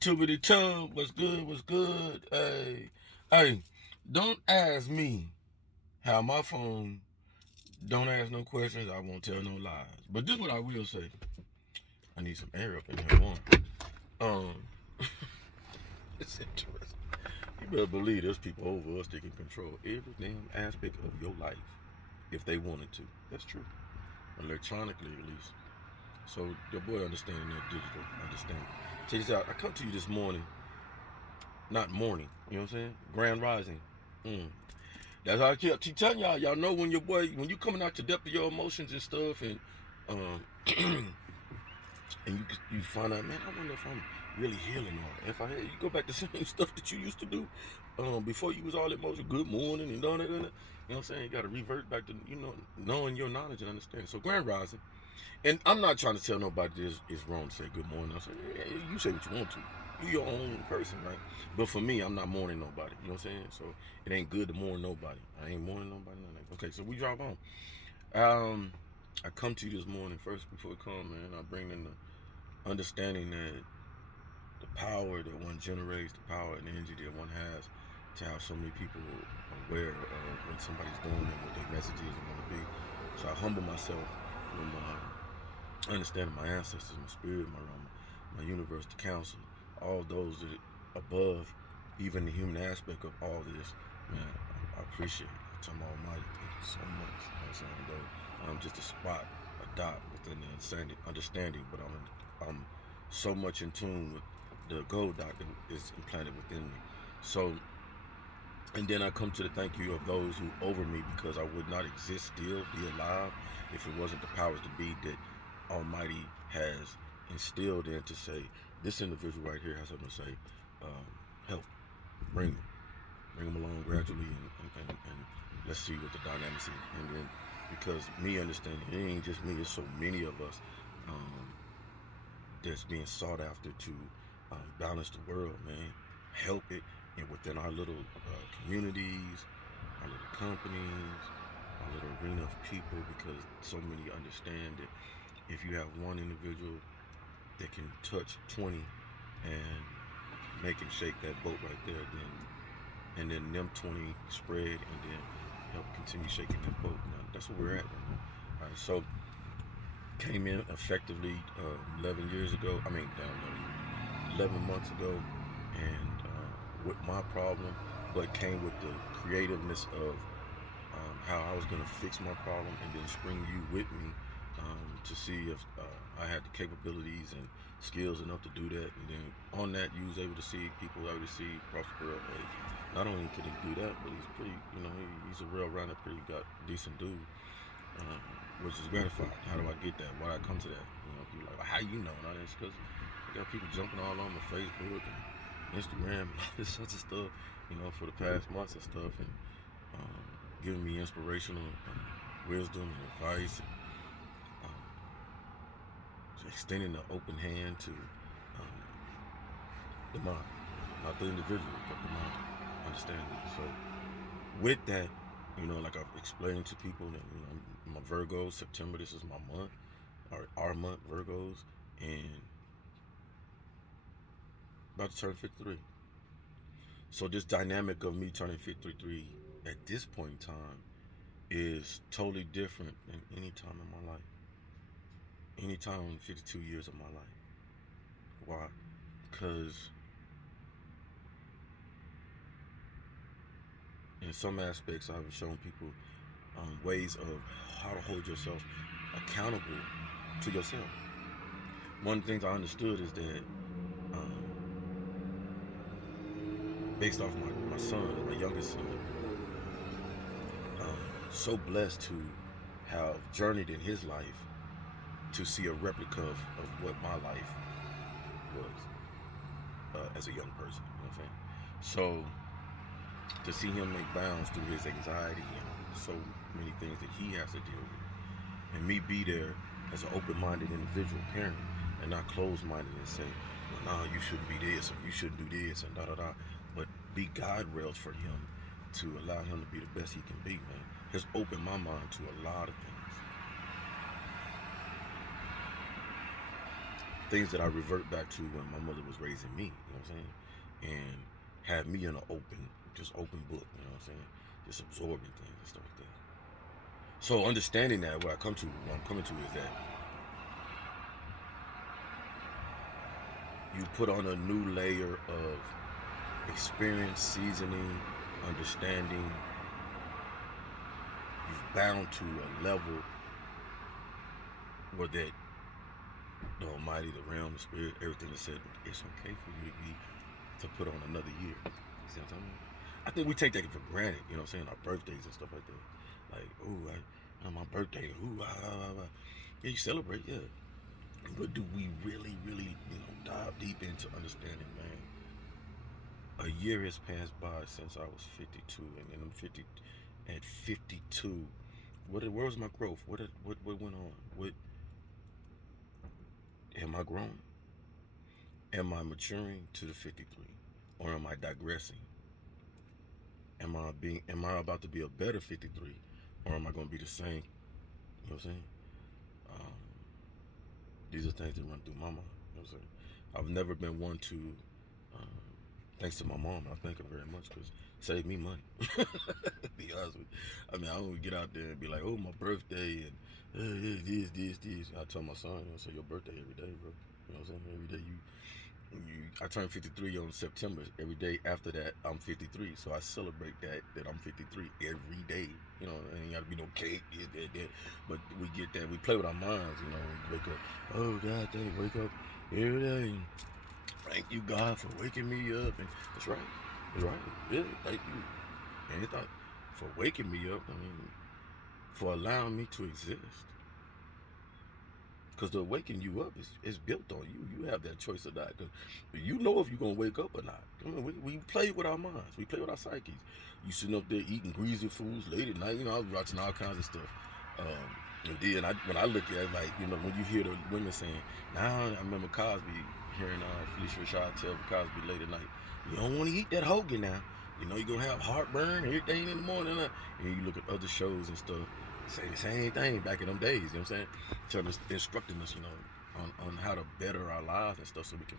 Tubity Tub, what's good, what's good? Hey, don't ask me how my phone, don't ask no questions, I won't tell no lies. But this is what I will say. I need some air up in here, one. Um, it's interesting. You better believe there's people over us that can control every damn aspect of your life if they wanted to. That's true. Electronically, at least. So your boy understanding that digital understanding. Check this out. I come to you this morning, not morning, you know what I'm saying? Grand rising. That's how I keep telling y'all. Y'all know when your boy, when you coming out to depth of your emotions and stuff, and um, and you find out, man, I wonder if I'm really healing, or if I had, you go back to the same stuff that you used to do, before you was all emotional. Good morning and all that. You know what I'm saying? You got to revert back to knowing your knowledge and understanding. So grand rising, and I'm not trying to tell nobody this is wrong to say good morning. I'm saying, yeah, you say what you want to. You your own person, right? But for me, I'm not mourning nobody. You know what I'm saying? So it ain't good to mourn nobody. I ain't mourning nobody. Nothing. Okay, so we drive on. I come to you this morning first before it come, man. I bring in the understanding that the power that one generates, the power and energy that one has to have so many people aware of what somebody's doing and what their message is and want to be. So I humble myself with my understanding my ancestors, my spirit, my universe, the council, all those that above, even the human aspect of all this, man, I appreciate it. I'm Almighty, thank you so much. You know what I'm saying? Though I'm just a spot, a dot within the understanding, but I'm so much in tune with the gold dot that is implanted within me. So, and then I come to the thank you of those who over me, because I would not exist, still be alive, if it wasn't the powers to be that Almighty has instilled in to say, this individual right here has something to say, help, bring them along gradually, and let's see what the dynamics is. And then, because me understanding, it ain't just me, it's so many of us that's being sought after to balance the world, man, help it, and within our little communities, our little companies, our little arena of people, because so many understand that if you have one individual that can touch 20 and make and shake that boat right there, then and then them 20 spread and then help continue shaking that boat. Now, that's where we're at right now. All right, so came in effectively 11 years ago. I mean, 11 months ago, and with my problem, but came with the creativeness of how I was going to fix my problem, and then spring you with me to see if I had the capabilities and skills enough to do that. And then on that, you was able to see people able to see prosper. Not only could he do that, but he's pretty, he's a real-rounded, pretty decent dude, which is gratifying. How do I get that? Why did I come to that? People like, well, how you know? And it's because I got people jumping all on my Facebook and Instagram and all this other stuff, for the past months and stuff, and giving me inspirational wisdom and advice, and extending an open hand to the mind, not the individual, but the mind, understanding. So with that, like I've explained to people that, I'm a Virgo. September, this is my month, or our month, Virgos, and about to turn 53. So this dynamic of me turning 53 at this point in time is totally different than any time in my life. Any time in 52 years of my life. Why? Because in some aspects, I've shown people ways of how to hold yourself accountable to yourself. One of the things I understood is that based off my son, my youngest son, so blessed to have journeyed in his life to see a replica of what my life was as a young person. You know what I'm saying? So to see him make bounds through his anxiety and so many things that he has to deal with, and me be there as an open-minded individual parent, and not closed-minded and say, well, no, you shouldn't be this, or you shouldn't do this, and da-da-da, but be guide rails for him to allow him to be the best he can be, man, has opened my mind to a lot of things. things that I revert back to when my mother was raising me, you know what I'm saying? And had me in an just open book, you know what I'm saying? Just absorbing things and stuff like that. So understanding that, what I'm coming to is that you put on a new layer of experience, seasoning, understanding. You've bound to a level where that the Almighty, the realm, the spirit, everything is said, it's okay for you to put on another year. You see what I'm saying? I think we take that for granted, you know what I'm saying? Our birthdays and stuff like that. Like, ooh, my birthday, ooh, yeah, you celebrate, yeah. But do we really, dive deep into understanding, man? A year has passed by since I was 52, and then I'm 50. At 52, where was my growth? What went on? Am I growing? Am I maturing to the 53, or am I digressing? Am I about to be a better 53, or am I going to be the same? You know what I'm saying? Um, these are things that run through my mind. You know what I'm saying? I've never been one to, thanks to my mom, I thank her very much because it saved me money. Be honest with you. I mean, I don't get out there and be like, oh, my birthday and this. I tell my son, you know, say your birthday every day, bro. You know what I'm saying? Every day I turned 53 on September. Every day after that, I'm 53. So I celebrate that I'm 53 every day. You know, ain't got to be no cake, that. But we get that. We play with our minds, you know. We wake up, oh, God, dang, wake up every day. Thank you, God, for waking me up. And that's right. That's right. Yeah, thank you. And it's not for waking me up. I mean, for allowing me to exist. Because the waking you up is built on you. You have that choice or not. You know if you're going to wake up or not. I mean, we play with our minds. We play with our psyches. You sitting up there eating greasy foods late at night. You know, I was watching all kinds of stuff. And then when I look at it, like, you know, when you hear the women saying, now I remember Cosby, hearing Felicia Rashad tell Cosby late at night, you don't want to eat that hoagie now. You know, you're going to have heartburn everything in the morning. And you look at other shows and stuff, say the same thing back in them days, you know what I'm saying? Telling us, instructing us, you know, on how to better our lives and stuff so we can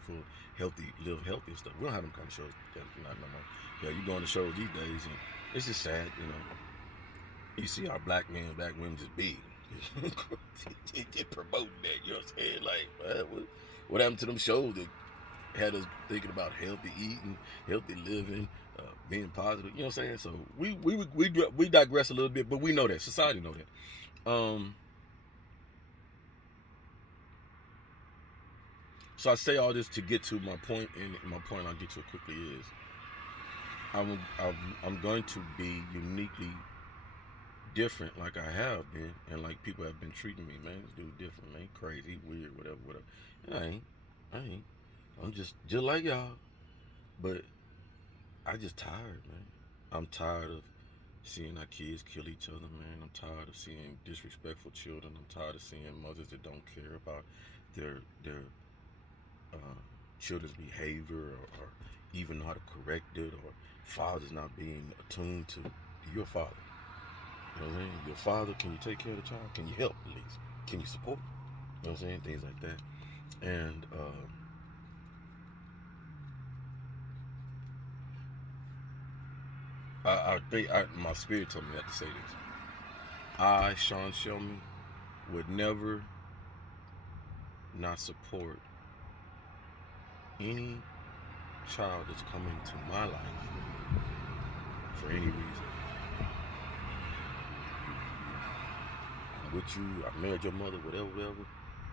live healthy and stuff. We don't have them kind of shows not no more. Yeah, you go on the shows these days and it's just sad, you know. You see our black men and black women just big. Just promoting that, you know what I'm saying? Like, what happened to them shows that had us thinking about healthy eating, healthy living, being positive, you know what I'm saying? So we digress a little bit, but we know that. Society know that. So I say all this to get to my point, and my point I'll get to it quickly is I'm going to be uniquely different like I have been, and like people have been treating me, man. This dude different, man. Crazy, weird, whatever. And I ain't. I'm just like y'all. But I just tired, man. I'm tired of seeing our kids kill each other, man. I'm tired of seeing disrespectful children. I'm tired of seeing mothers that don't care about their children's behavior or even know how to correct it, or fathers not being attuned to your father. You know what I'm saying? Your father, can you take care of the child? Can you help at least? Can you support? You know what I'm saying? Things like that. And I think my spirit told me not to say this. I, Sean Shelmy, would never not support any child that's coming to my life for any reason. I'm with you, I married your mother, whatever.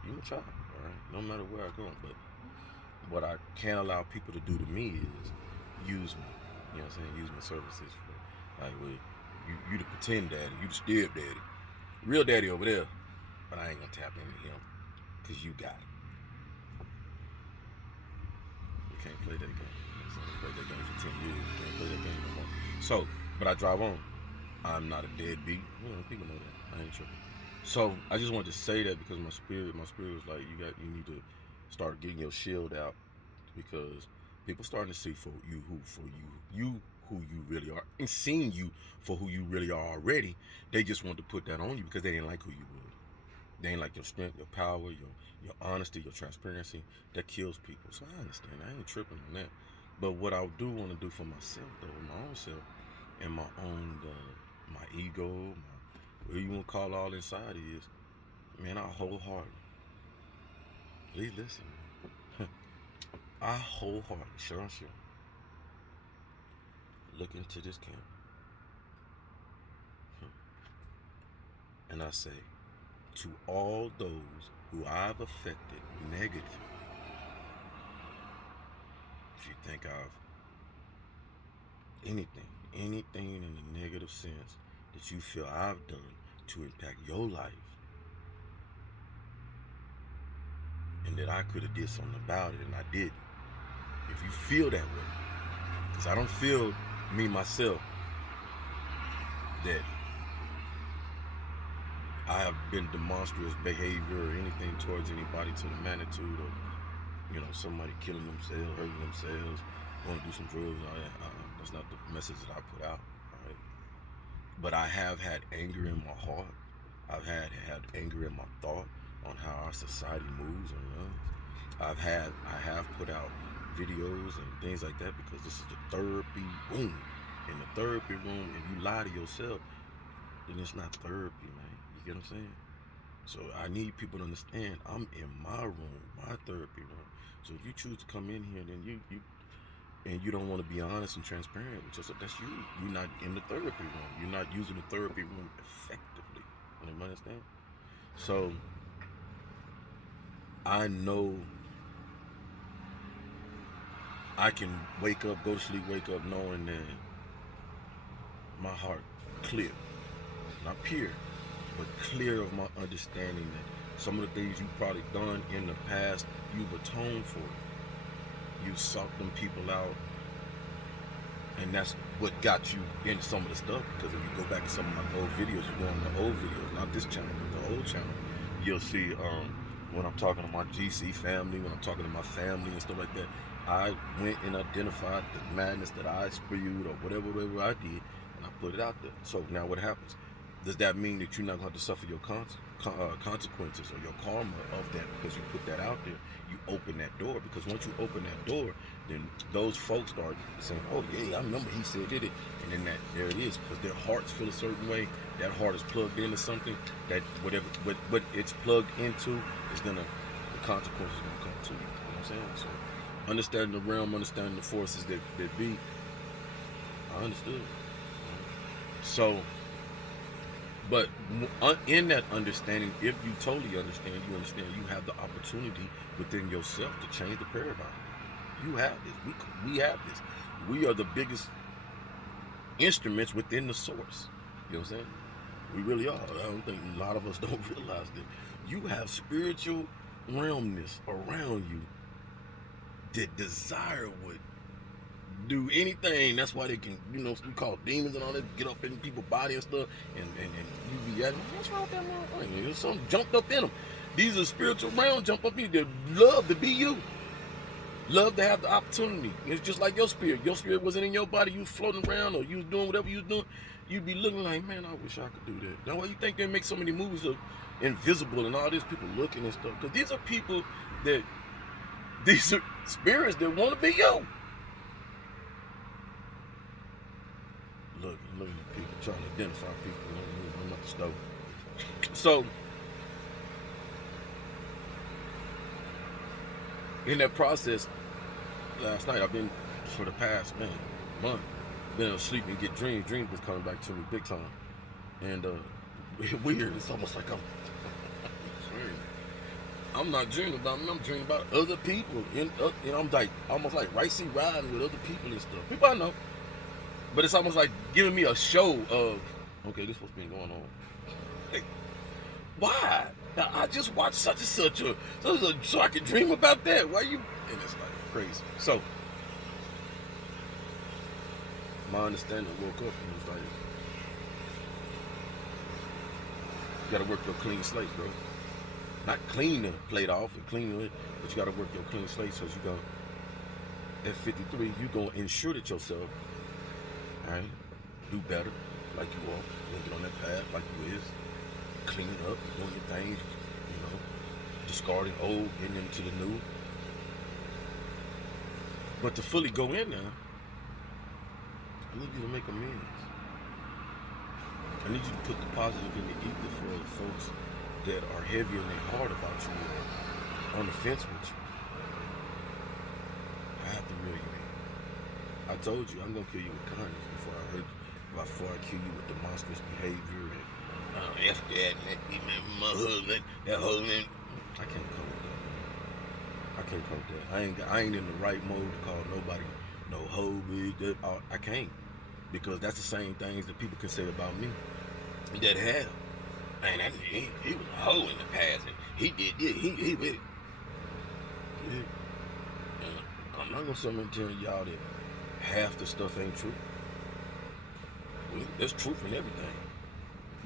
You my child, all right? No matter where I go. But what I can't allow people to do to me is use me. You know what I'm saying? Use my services for, like, well, you the pretend daddy, you the step daddy. Real daddy over there, but I ain't gonna tap into him because you got it. You can't play that game. So I played that game for 10 years. You can't play that game no more. So, but I drive on. I'm not a deadbeat. You know, people know that. I ain't tripping. So I just wanted to say that because my spirit was like, you need to start getting your shield out, because people starting to see you who you really are, and seeing you for who you really are already. They just want to put that on you because they didn't like who you were. They ain't like your strength, your power, your honesty, your transparency. That kills people. So I understand. I ain't tripping on that. But what I do want to do for myself, though, my own self, and my own, my ego, whatever you want to call all inside is, man, I wholeheartedly, please listen, I wholeheartedly, sure, look into this camera, and I say, to all those who I've affected negatively, if you think I've anything in a negative sense that you feel I've done to impact your life, and that I could have did something about it and I didn't. If you feel that way, because I don't feel me myself that I have been demonstrous behavior or anything towards anybody to the magnitude of, you know, somebody killing themselves, hurting themselves, going to do some drugs and all that. That's not the message that I put out. All right? But I have had anger in my heart. I've had anger in my thought on how our society moves and runs. I have put out videos and things like that because this is the therapy room. In the therapy room, if you lie to yourself, then it's not therapy, man. You get what I'm saying? So I need people to understand I'm in my room, my therapy room. So if you choose to come in here, then you don't want to be honest and transparent with yourself, that's you. You're not in the therapy room. You're not using the therapy room effectively. You understand? So I know I can wake up, go to sleep, wake up knowing that my heart clear. Not pure, but clear of my understanding that some of the things you've probably done in the past, you've atoned for. You've sought them people out, and that's what got you in some of the stuff. Because if you go back to some of my old videos, you go on the old videos, not this channel, but the old channel, you'll see when I'm talking to my GC family, when I'm talking to my family and stuff like that, I went and identified the madness that I spewed or whatever I did, and I put it out there. So now what happens? Does that mean that you're not going to have to suffer your consequences or your karma of that because you put that out there? You open that door, because once you open that door, then those folks start saying, oh yeah, I remember he said it, and then there it is, because their hearts feel a certain way. That heart is plugged into something that whatever what it's plugged into is the consequences are gonna come to you. You know what I'm saying? So understanding the realm, understanding the forces that be, I understood. So, but in that understanding, if you totally understand, you have the opportunity within yourself to change the paradigm. You have this. We have this. We are the biggest instruments within the source. You know what I'm saying? We really are. I don't think a lot of us don't realize that. You have spiritual realmness around you that desire would do anything. That's why they can, we call demons and all that, get up in people's body and stuff, and you be at them, what's wrong with that motherfucker? There's something jumped up in them. These are spiritual realm jump up in you. They love to be you. Love to have the opportunity. It's just like your spirit. Your spirit wasn't in your body. You was floating around, or you was doing whatever you was doing. You'd be looking like, man, I wish I could do that. That's why you think they make so many movies of invisible and all these people looking and stuff. Because these are people that, these are spirits that want to be you. Looking at people, trying to identify people. I'm not the stove. So, in that process, last night, I've been, for the past, month, been asleep and get dreams. Dreams been coming back to me big time. And weird, it's almost like I'm not dreaming about me, I'm dreaming about other people. And I'm like, almost like racing, riding with other people and stuff. People I know. But it's almost like giving me a show of, okay, this is what's been going on. Like, why? Now, I just watched such and such, so I can dream about that. Why you? And it's like crazy. So, my understanding woke up and was like, you gotta work your clean slate, bro. Not clean the plate off and clean it, but you gotta work your clean slate, so you gonna, at 53, you gonna ensure that yourself, alright, do better, like you are, get on that path like you is, clean up, doing your things, discarding old, getting into the new. But to fully go in there, I need you to make amends. I need you to put the positive in the ether for the folks that are heavy in their heart about you or on the fence with you. I have to reel you in. I told you I'm gonna kill you with kindness before I kill you with demonstrous behavior and F that, my husband, that husband. I can't come with that. I can't come with that. I ain't in the right mode to call nobody no hoe, big. I can't, because that's the same things that people can say about me that have. Man, he was a hoe in the past, and he did this, he did it. And I'm not gonna sit here and tell y'all that half the stuff ain't true. There's truth in everything.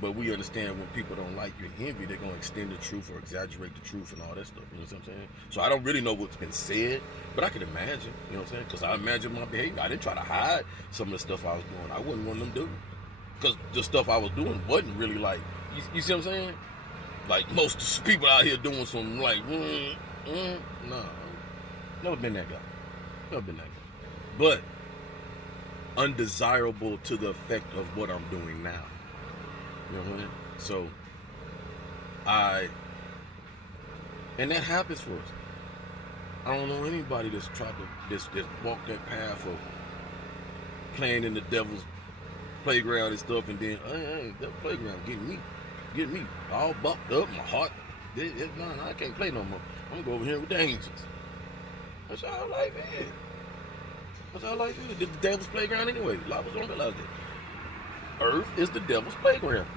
But we understand when people don't like your envy, they're going to extend the truth or exaggerate the truth and all that stuff. You know what I'm saying? So I don't really know what's been said, but I can imagine. You know what I'm saying? Because I imagine my behavior. I didn't try to hide some of the stuff I was doing. I wouldn't want them to do. Because the stuff I was doing wasn't really like, you see what I'm saying? Like most people out here doing some like, no. Never been that guy. Never been that guy. But undesirable to the effect of what I'm doing now. You know what I mean? So and that happens for us. I don't know anybody that's tried to just walk that path of playing in the devil's playground and stuff, and then that playground getting me all bucked up, my heart. No, I can't play no more. I'm gonna go over here with the angels. That's how life is. That's how life is. It's the devil's playground anyway. A lot of us don't realize that. Earth is the devil's playground.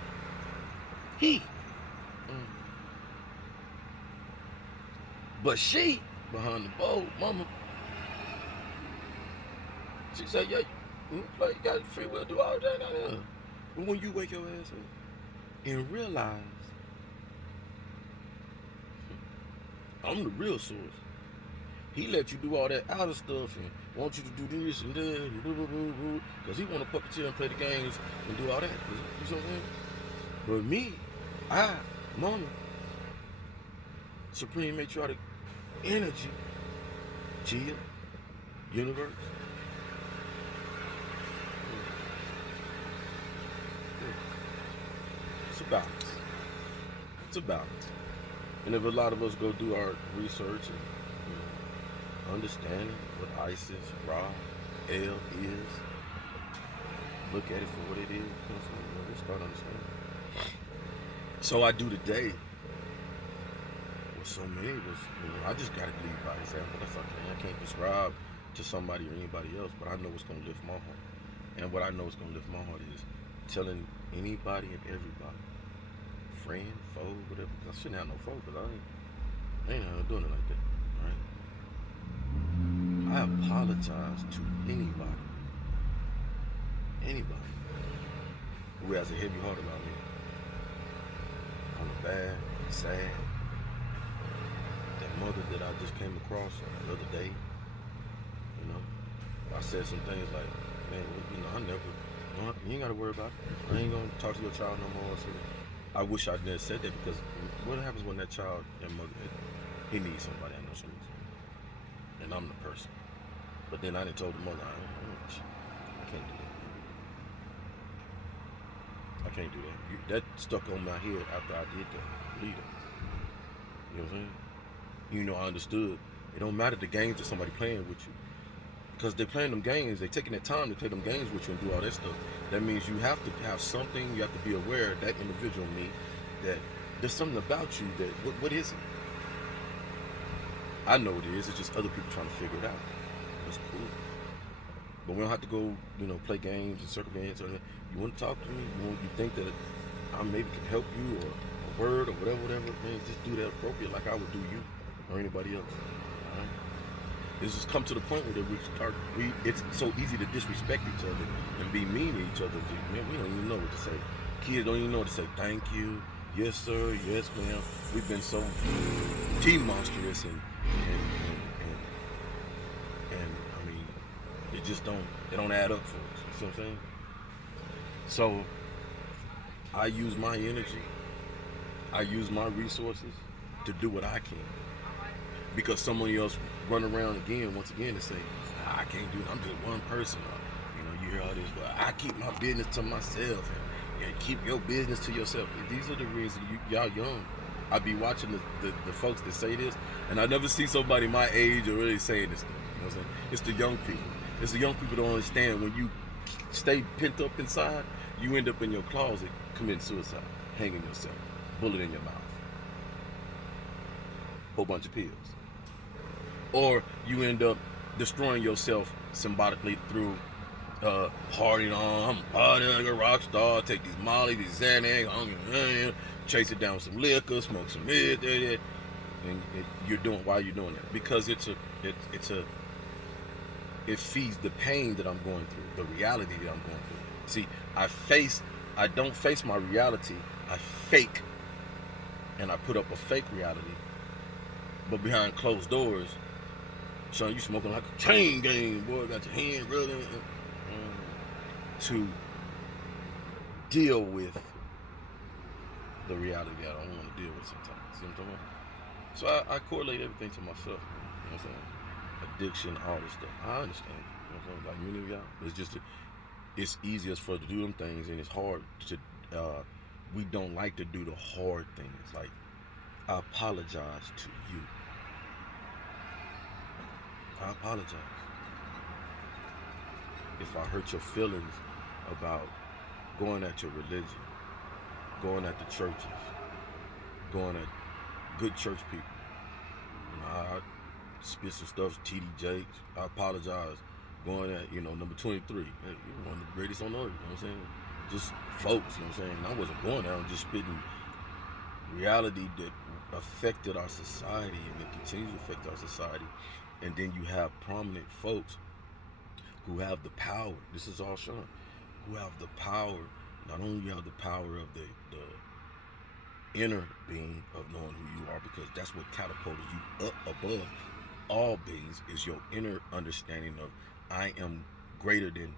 But she, behind the bowl, mama, she said, yeah, you got free will to do all that. But when you wake your ass up and realize I'm the real source, he let you do all that outer stuff and want you to do this and that and because he want to puppeteer and play the games and do all that. You see what I'm saying? But me, mama, supreme matriarch energy, Gia, universe. It's a balance. It's a balance. And if a lot of us go do our research and understanding what ISIS, Ra, L is, look at it for what it is, we'll start understanding. So I do today with so many of us. I just gotta lead by example. That's okay. I can't prescribe to somebody or anybody else, but I know what's gonna lift my heart. And what I know is gonna lift my heart is telling anybody and everybody, friend, foe, whatever. I shouldn't have no foe, because I ain't doing it like that. All right? I apologize to anybody who has a heavy heart about me. I'm bad, sad. That mother that I just came across the other day, I said some things like, man, you ain't got to worry about it. I ain't going to talk to your child no more. So I wish I never said that, because what happens when that child, that mother, he needs somebody, I know somebody. And I'm the person. But then I done told the mother, I can't do that. I can't do that. That stuck on my head after I did that. Leader. You know what I'm saying? I understood. It don't matter the games that somebody playing with you. Because they're playing them games, they're taking their time to play them games with you and do all that stuff. That means you have to have something, you have to be aware of that individual me, that there's something about you that, what is it? I know what it is, it's just other people trying to figure it out. That's cool. But we don't have to go, play games and circumvent. You want to talk to me, you think that I maybe can help you, or a word, or whatever, man, just do that appropriate like I would do you or anybody else. All right? It's just come to the point where it's so easy to disrespect each other and be mean to each other. Man, we don't even know what to say. Kids don't even know what to say. Thank you, yes sir, yes ma'am. We've been so demonstrous and I mean, it just don't add up for us. You see what I'm saying? So I use my energy, I use my resources to do what I can. Because somebody else run around again, once again, and say, I can't do it. I'm just one person. You hear all this, but I keep my business to myself, and keep your business to yourself. These are the reasons y'all young. I be watching the folks that say this, and I never see somebody my age or really saying this stuff. You know what I'm saying? It's the young people. It's the young people that don't understand when you stay pent up inside, you end up in your closet committing suicide, hanging yourself, bullet in your mouth, whole bunch of pills. Or you end up destroying yourself symbolically through partying on. I'm partying like a rock star. Take these Molly, these Xanax, chase it down with some liquor, smoke some mid, and you're doing. Why are you doing that? Because it feeds the pain that I'm going through, the reality that I'm going through. See, I don't face my reality. I fake, and I put up a fake reality. But behind closed doors, son, you smoking like a chain gang, boy. Got your hand rolling to deal with the reality that I don't want to deal with sometimes. See what I'm talking about? So I correlate everything to myself. You know what I'm saying? Addiction, all this stuff. I understand. You know what I'm saying? Like many of y'all, it's just it's easiest for us to do them things, and it's hard to. We don't like to do the hard things. Like, I apologize to you. I apologize if I hurt your feelings about going at your religion, going at the churches, going at good church people. I spit some stuff, TD Jakes. I apologize going at, number 23. Hey, you're one of the greatest on earth, you know what I'm saying? Just folks, you know what I'm saying? I wasn't going there, I'm just spitting reality that affected our society, and it continues to affect our society. And then you have prominent folks who have the power. This is all shown. Who have the power. Not only you have the power of the inner being of knowing who you are, because that's what catapulted you up above all beings, is your inner understanding of I am greater than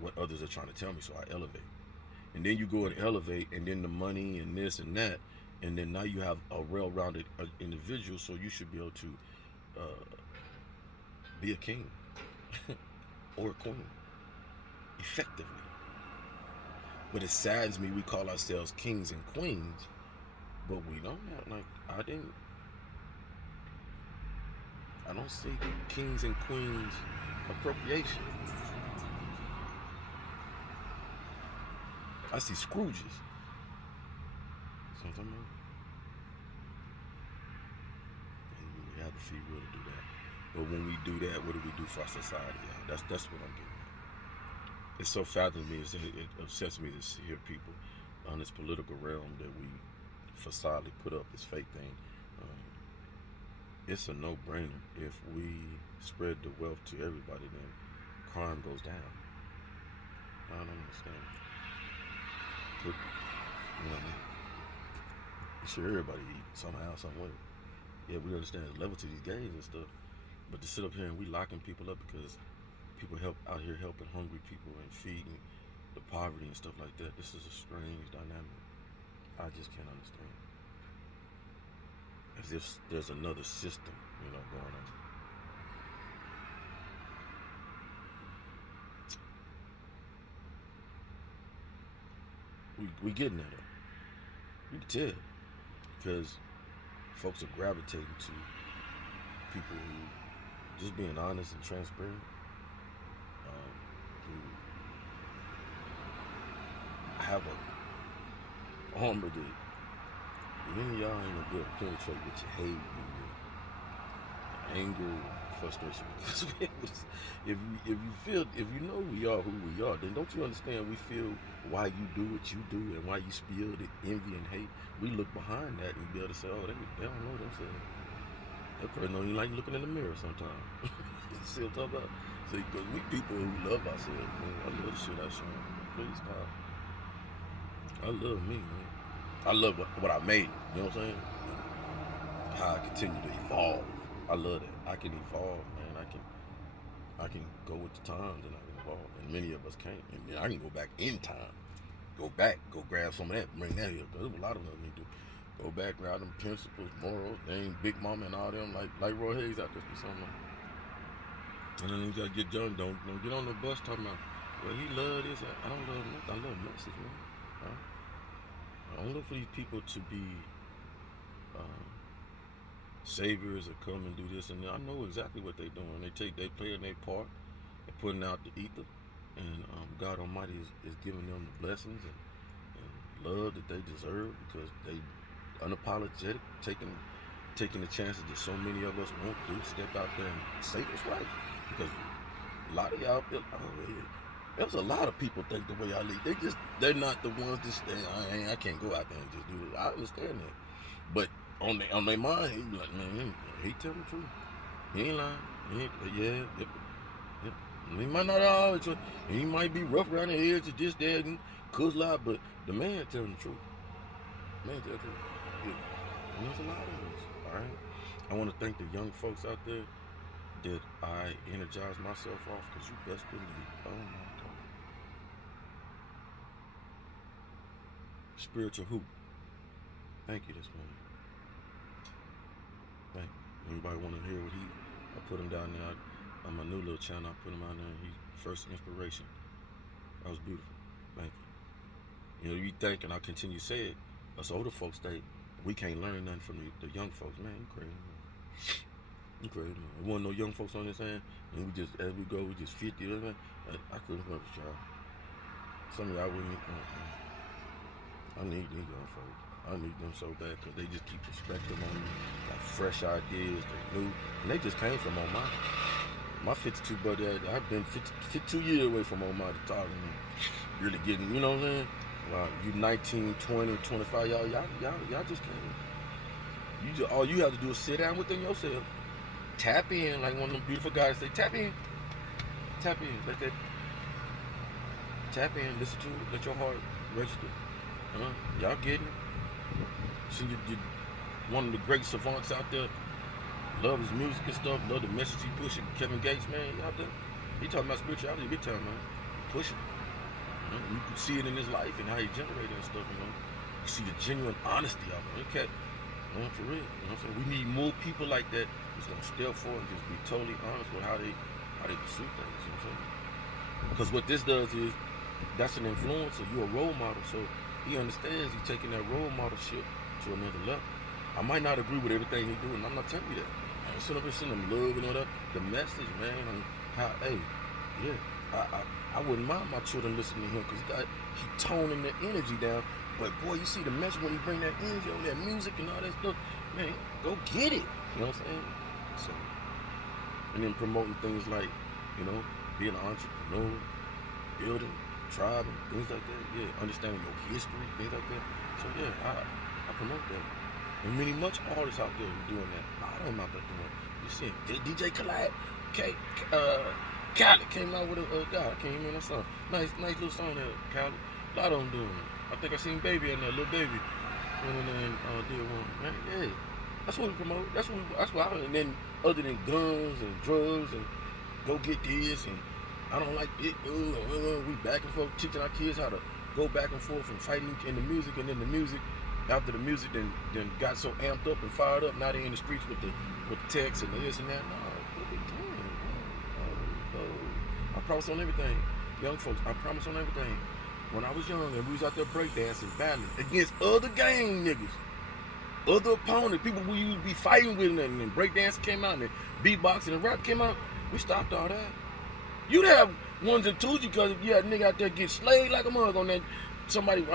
what others are trying to tell me, so I elevate. And then you go and elevate, and then the money and this and that, and then now you have a well-rounded individual, so you should be able to be a king or a queen effectively. But it saddens me, we call ourselves kings and queens, but we don't have, like, I don't see kings and queens appropriation. I see Scrooges. See what I'm talking about? And you have the free will to do that. But when we do that, what do we do for our society? That's what I'm getting at. It's so fathomable to me. It upsets me to hear people on this political realm that we facadely put up this fake thing. It's a no-brainer. If we spread the wealth to everybody, then crime goes down. I don't understand. But, sure, everybody eat somehow, some way. Yeah, we understand the level to these games and stuff. But to sit up here and we locking people up because people out here helping hungry people and feeding the poverty and stuff like that, this is a strange dynamic. I just can't understand. As if there's another system, going on. We getting at it. You can tell. Because folks are gravitating to people who just being honest and transparent, who have a armor that many of y'all ain't gonna be able to penetrate with your hate and your anger and frustration. Because if you know we are who we are, then don't you understand we feel why you do what you do and why you spill the envy and hate. We look behind that and be able to say, oh, they don't know themselves. That person don't even like looking in the mirror sometimes. See what I'm talking about? See, because we people who love ourselves, man. I love the shit I show. Please stop. I love me, man. I love what I made. You know what I'm saying? How I continue to evolve. I love that. I can evolve, man. I can go with the times and I can evolve. And many of us can't. And then I can go back in time. Go grab some of that, bring that here. Because there's a lot of us need to. Go back around them principles, morals. They ain't Big Mama and all them like Roy Hayes out there for something. And then you gotta get done. Don't get on the bus talking about, well, he love this. I don't love nothing. I love message, man. I don't look for these people to be saviors or come and do this and that. I know exactly what they're doing. They play in their part. They're putting out the ether, and God Almighty is giving them the blessings and love that they deserve, because they unapologetic, taking the chances that so many of us won't do. Step out there and say what's right, because a lot of y'all, there's a lot of people think the way I lead. They're not the ones that say, I can't go out there and just do this. I understand that, but on their mind, he be like, man, he tell the truth. He ain't lying. He might not always. He might be rough around the edge or this, that, and cuss loud, but the man telling the truth. Man tell the truth. Yeah. And there's a lot of us. All right. I want to thank the young folks out there that I energize myself off, because you best believe. Oh my God. Spiritual hoop. Thank you this morning. Thank you. Anybody want to hear what I put him down there. On my new little channel, I put him out there. He first inspiration. That was beautiful. Thank you. You know, you think, and I continue to say it, us older folks, we can't learn nothing from the young folks. Man, you crazy. You crazy. There wasn't no young folks on this hand, and we just, as we go, we just 50. I couldn't come up with y'all. Some of y'all wouldn't. I need these young folks. I need them so bad, because they just keep perspective on me, got fresh ideas, they new, and they just came from Omar. My 52 buddy, I've been 52 years away from Omar to talking and really getting, you know what I'm saying? Wow, you 19, 20, 25, y'all just came. All you have to do is sit down within yourself, tap in, like one of them beautiful guys say, tap in, let that, tap in, listen to it, let your heart register. Y'all getting it? See, you one of the great savants out there. Love his music and stuff. Love the message he pushing. Kevin Gates, man, he out there. He talking about spirituality big time, man. Pushing. You can see it in his life and how he generated and stuff, you know. You see the genuine honesty of him. Okay, for real. You know what I'm saying? We need more people like that who's gonna step forward and just be totally honest with how they pursue things. You know what I'm saying? Because what this does is, that's an influencer. You're a role model, so he understands he's taking that role modelship to another level. I might not agree with everything he's doing. I'm not telling you that. I sit up and send him love and all that. The message, man, on how, I wouldn't mind my children listening to him, because he toning the energy down. But boy, you see the message when he bring that energy on that music and all that stuff, man, go get it. You know what I'm saying? So, and then promoting things like, you know, being an entrepreneur, building, tribe, and things like that. Yeah, understanding your history, things like that. So yeah, I promote that. And many much artists out there doing that. A lot of them out there doing it. You see, DJ Khaled, Khaled came out with a guy. I can't remember that song. Nice little song there, Khaled. A lot of them doing it. I think I seen Baby in there, Little Baby. And then did one. Man, yeah, that's what we promote. That's what and then other than guns and drugs and go get this and I don't like it. We back and forth teaching our kids how to go back and forth and fighting in the music, and then the music. After the music then got so amped up and fired up, now they're in the streets with the text and this and that. No, what we doing? I promise on everything. Young folks, I promise on everything. When I was young and we was out there breakdancing, battling against other gang niggas, other opponents, people we used to be fighting with, and breakdance came out, and beatboxing and rap came out, we stopped all that. You'd have ones and twos because if you had a nigga out there get slayed like a mug on that, somebody,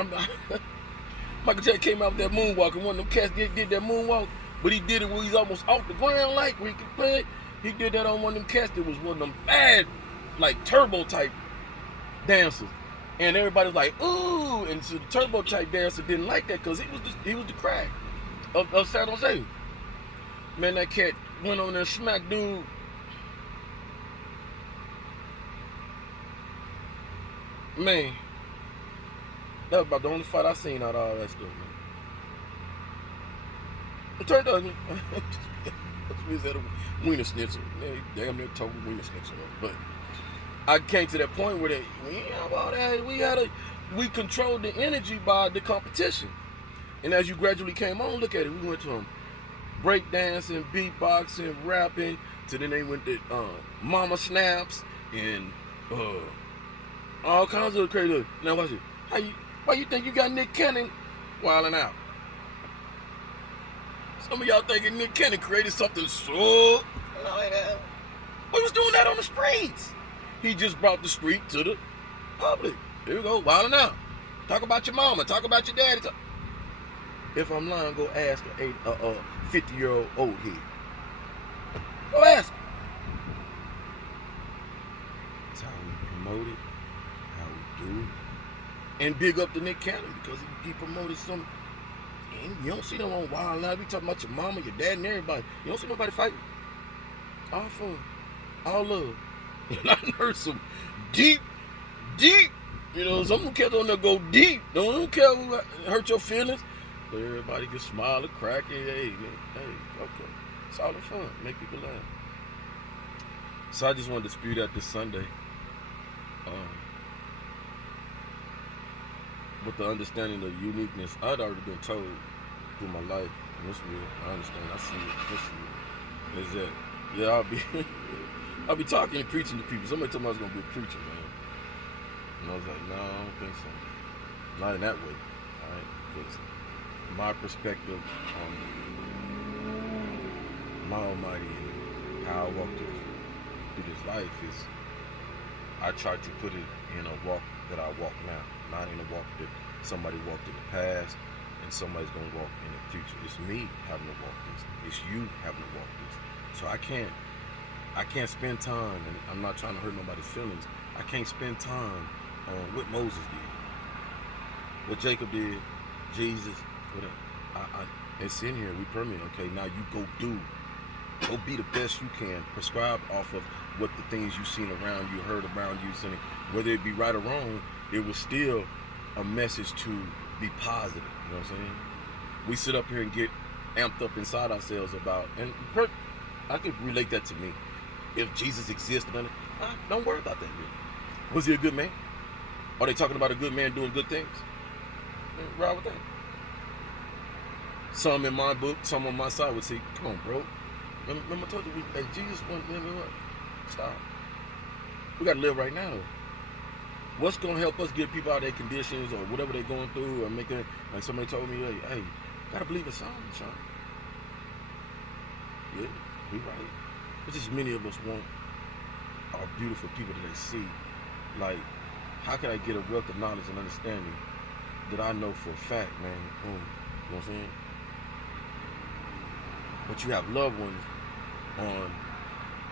Michael Jackson came out with that moonwalk, and one of them cats did that moonwalk, but he did it where he's almost off the ground, like where he could play it. He did that on one of them cats that was one of them bad, like turbo type dancers, and everybody was like, ooh, and so the turbo type dancer didn't like that because he was the crack of San Jose. Man, that cat went on there and smacked dude. Man. That was about the only fight I seen out of all that stuff, man. It turned out, we was at a wiener schnitzel. Man, damn near total wiener schnitzel. But I came to that point where we controlled the energy by the competition. And as you gradually came on, look at it. We went from breakdancing, beatboxing, rapping, to then they went to mama snaps and all kinds of crazy. Now watch it. Why you think you got Nick Cannon wilding out? Some of y'all thinking Nick Cannon created something so... No, he was doing that on the streets. He just brought the street to the public. Here we go, wilding out. Talk about your mama, talk about your daddy. If I'm lying, go ask a 50-year-old old head. Go ask him. That's how we promote it, how we do it. And big up to Nick Cannon because he promoted some. And you don't see no one wild now. We talking about your mama, your dad, and everybody. You don't see nobody fighting. All fun, all love. And I heard some deep, you know, some cats on there go deep. Don't care who hurt your feelings. But everybody can smile and crack it. Hey, man, hey, okay. It's all in fun. Make people laugh. So I just wanted to spew that this Sunday. With the understanding of uniqueness, I'd already been told through my life. And it's real. I understand. I see it. Is that, yeah, I'll be talking and preaching to people. Somebody told me I was gonna be a preacher, man. And I was like, no, I don't think so. Not in that way. All right, because my perspective on my Almighty and how I walk through this life is, I try to put it in a walk that I walk now, not in a walk that somebody walked in the past and somebody's gonna walk in the future. It's me having to walk this. It's you having to walk this. So I can't spend time, and I'm not trying to hurt nobody's feelings. I can't spend time on what Moses did, what Jacob did, Jesus, whatever. It's in here. We permit. Okay, now you go be the best you can. Prescribe off of what the things you've seen around you, heard around you, seen, whether it be right or wrong. It was still a message to be positive. You know what I'm saying? We sit up here and get amped up inside ourselves about, and I could relate that to me. If Jesus existed, don't worry about that. Really. Was he a good man? Are they talking about a good man doing good things? Right with that. Some in my book, some on my side would say, "Come on, bro. Remember I told you, hey, Jesus wasn't. Stop. We got to live right now. What's going to help us get people out of their conditions or whatever they're going through, or making, like somebody told me, hey, gotta believe in something, Sean. Yeah, we right. But just many of us want our beautiful people that they see. Like, how can I get a wealth of knowledge and understanding that I know for a fact, man? You know what I'm saying? But you have loved ones on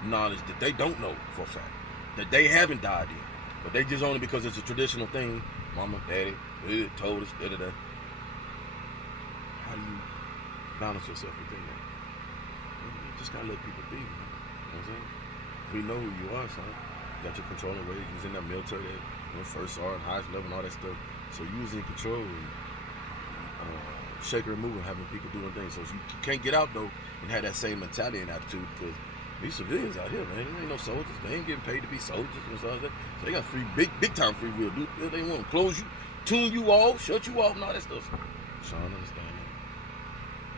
knowledge that they don't know for a fact, that they haven't died in, but they just only because it's a traditional thing. Mama, daddy, told us, da. How do you balance yourself within that? You just gotta let people be, man. You know what I'm saying? We know who you are, son. You got your controlling way. You was in that military, that first sergeant, highest level, and all that stuff. So you was in control and shaking and moving, having people doing things. So you can't get out though and have that same mentality and attitude, because these civilians out here, man, there ain't no soldiers. They ain't getting paid to be soldiers and stuff like that. So they got free, big time free will. Do they want to close you, tune you off, shut you off, and all that stuff. So I don't understand that.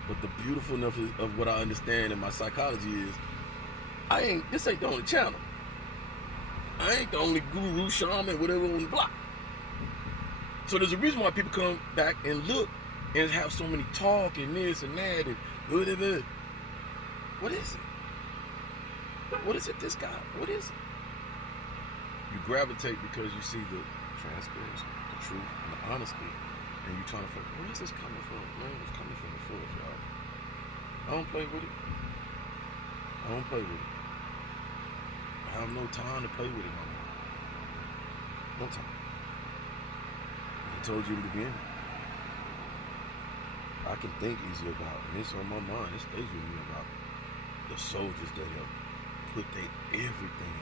But the beautifulness of what I understand in my psychology is, this ain't the only channel. I ain't the only guru, shaman, whatever on the block. So there's a reason why people come back and look and have so many talk and this and that and whatever. What is it? What is it, this guy? What is it? You gravitate because you see the transparency, the truth, and the honesty, and you're trying to find, where is this coming from? Man, it's coming from the source, y'all. I don't play with it. I don't play with it. I have no time to play with it, man. No time. I told you in the beginning. I can think easy about it, and it's on my mind. It stays with me about the soldiers that have put their everything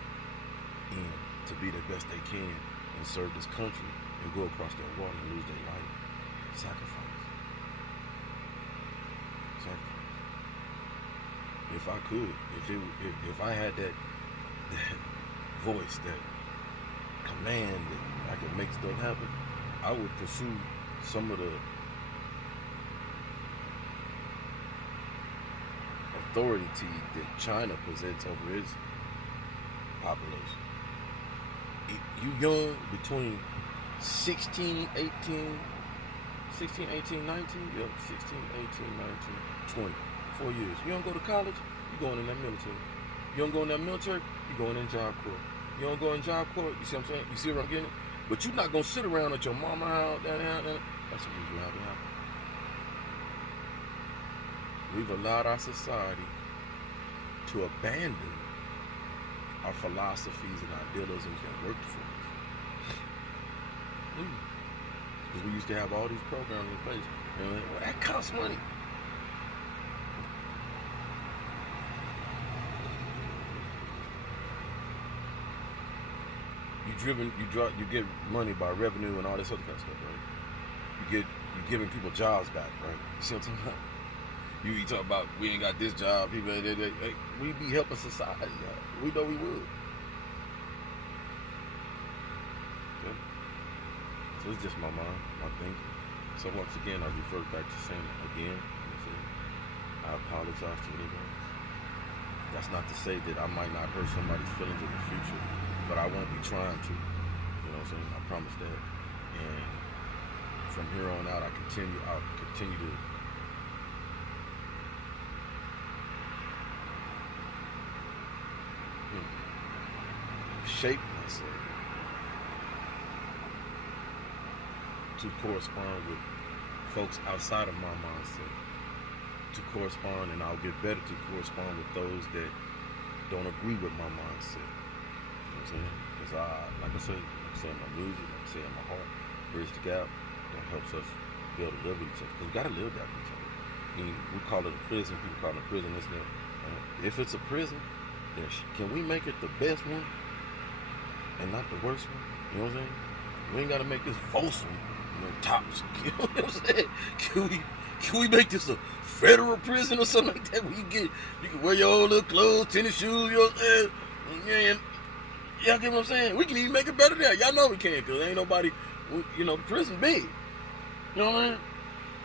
in to be the best they can and serve this country and go across that water and lose their life. Sacrifice. If I could, if I had that voice, that command that I could make stuff happen, I would pursue some of the authority that China presents over its population. You young, between 16, 18, 16, 18, 19, yep, 16, 18, 19, 20, 4 years. You don't go to college, you're going in that military. You don't go in that military, you're going in Job Corps. You don't go in Job Corps, you see what I'm saying? You see what I'm getting? But you're not going to sit around at your mama house, that. That's what we're going to happen. We've allowed our society to abandon our philosophies and idealisms that worked for us. Because we used to have all these programs in place. And well, that costs money. You get money by revenue and all this other kind of stuff, right? You're giving people jobs back, right? You see what I'm talking about? You talk about we ain't got this job, people, we be helping society. We know we would. Okay. So it's just my mind, my thinking. So once again, I revert back to saying again, I apologize to anybody. That's not to say that I might not hurt somebody's feelings in the future, but I won't be trying to. You know what I'm saying? I promise that. And from here on out, I'll continue to shape myself to correspond with folks outside of my mindset, to correspond, and I'll get better to correspond with those that don't agree with my mindset. You know what I'm saying? Because like I say in my music, like I say in my heart, bridge the gap, that helps us be able to live with each other. Because we got to live that with each other. I mean, we call it a prison, people call it a prison, this and that. If it's a prison, then can we make it the best one and not the worst one? You know what I'm saying? We ain't got to make this false one, tops. You know what I'm saying? Can we make this a federal prison or something like that where you can wear your own little clothes, tennis shoes, y'all get what I'm saying? We can even make it better there. Y'all know we can, because ain't nobody, the prison big. You know what I mean?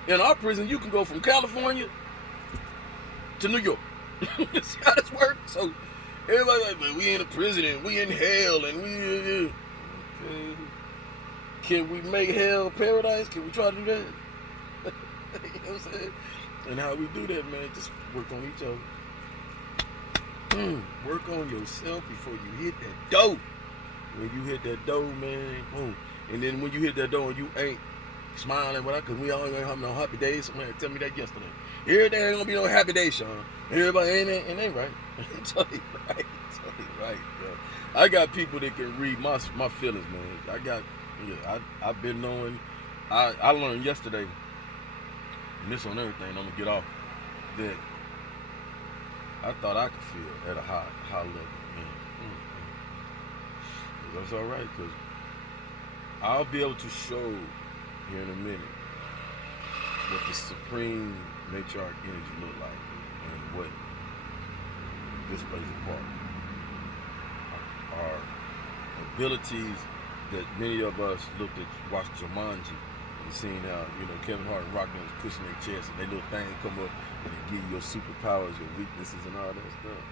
In our prison, you can go from California to New York. See how this works? So everybody like, man, we in a prison and we in hell and we okay. Can we make hell paradise? Can we try to do that? You know what I'm saying? And how we do that, man, just work on each other. Work on yourself before you hit that dough. When you hit that dough, man, boom. And then when you hit that dough and you ain't smiling, because we all ain't have no happy days. Somebody tell me that yesterday. Every day ain't gonna be no happy day, Sean. Everybody ain't right. Totally right, bro. I got people that can read my feelings, man. I've been knowing. I learned yesterday. And this on everything. I'm gonna get off that. I thought I could feel at a high level, man. That's all right, because I'll be able to show here in a minute what the supreme matriarch energy look like and what this plays a part. Our abilities that many of us watched Jumanji and seen how, Kevin Hart and Rockman was pushing their chest and their little thing come up and they give you your superpowers, your weaknesses and all that stuff.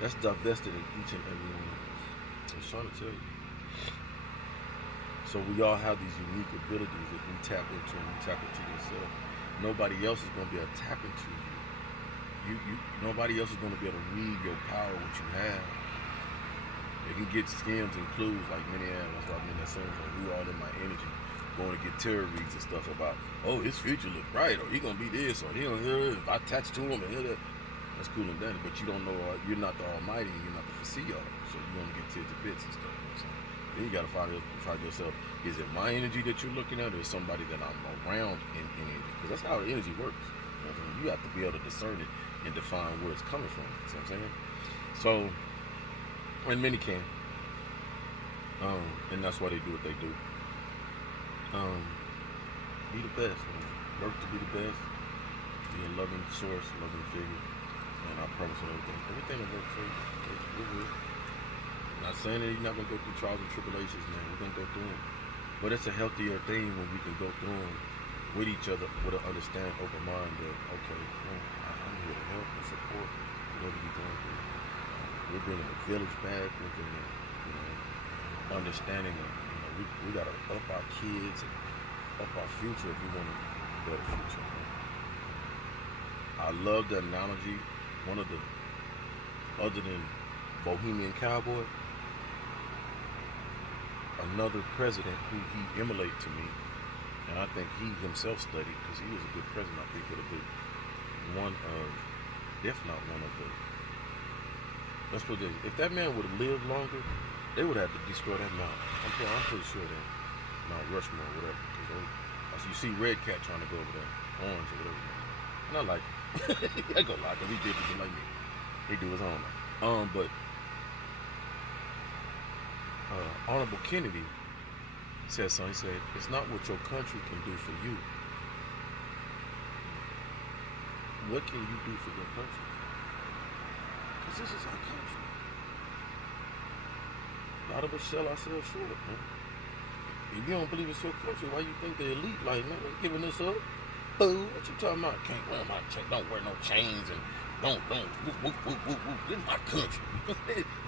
That's divested in each and every one of us. I was trying to tell you. So we all have these unique abilities. If we tap into them, we tap into yourself. Nobody else is going to be able to tap into you. Nobody else is going to be able to read your power, what you have. They can get skims and clues like many have. That's why that song like, who all in my energy, going to get tarot reads and stuff about, oh, his future look bright, or he going to be this, or he don't hear it. If I attach to him and hear that, that's cool and dandy. But you don't know, you're not the Almighty, and you're not the Foreseer. So you're going to get tears to bits and stuff. Then you got to find yourself, is it my energy that you're looking at, or is somebody that I'm around in energy? Because that's how energy works. You have to be able to discern it and define where it's coming from. You see what I'm saying? So, and many can. And that's why they do what they do. Be the best, man. Work to be the best. Be a loving source, loving figure. And I promise you everything will work for you. It will. I'm not saying that you're not going to go through trials and tribulations, man. We're going to go through them. But it's a healthier thing when we can go through them with each other with an understanding, open mind that, okay, I'm here to help and support whatever you're going through. We're bringing the village back. We're bringing, understanding of, we got to up our kids and up our future if we want a better future. I love the analogy. One of the, other than Bohemian Cowboy, another president who he emulated to me, and I think he himself studied because he was a good president. I think would have been one of, if not one of the, let's put it this, if that man would have lived longer, they would have to destroy that mountain. I'm pretty sure that Mount Rushmore or whatever. Because you see Red Cat trying to go over there, Orange or whatever. And I like him. I go lie because he different like me. He do his own. But Honorable Kennedy said something. He said, it's not what your country can do for you. What can you do for your country? Because this is our country. A lot of us sell ourselves short, man. If you don't believe it's your country, why you think the elite like, man, we're giving this up? Fool, what you talking about? Can't wear my chain, don't wear no chains, and don't, whoop. This is my country.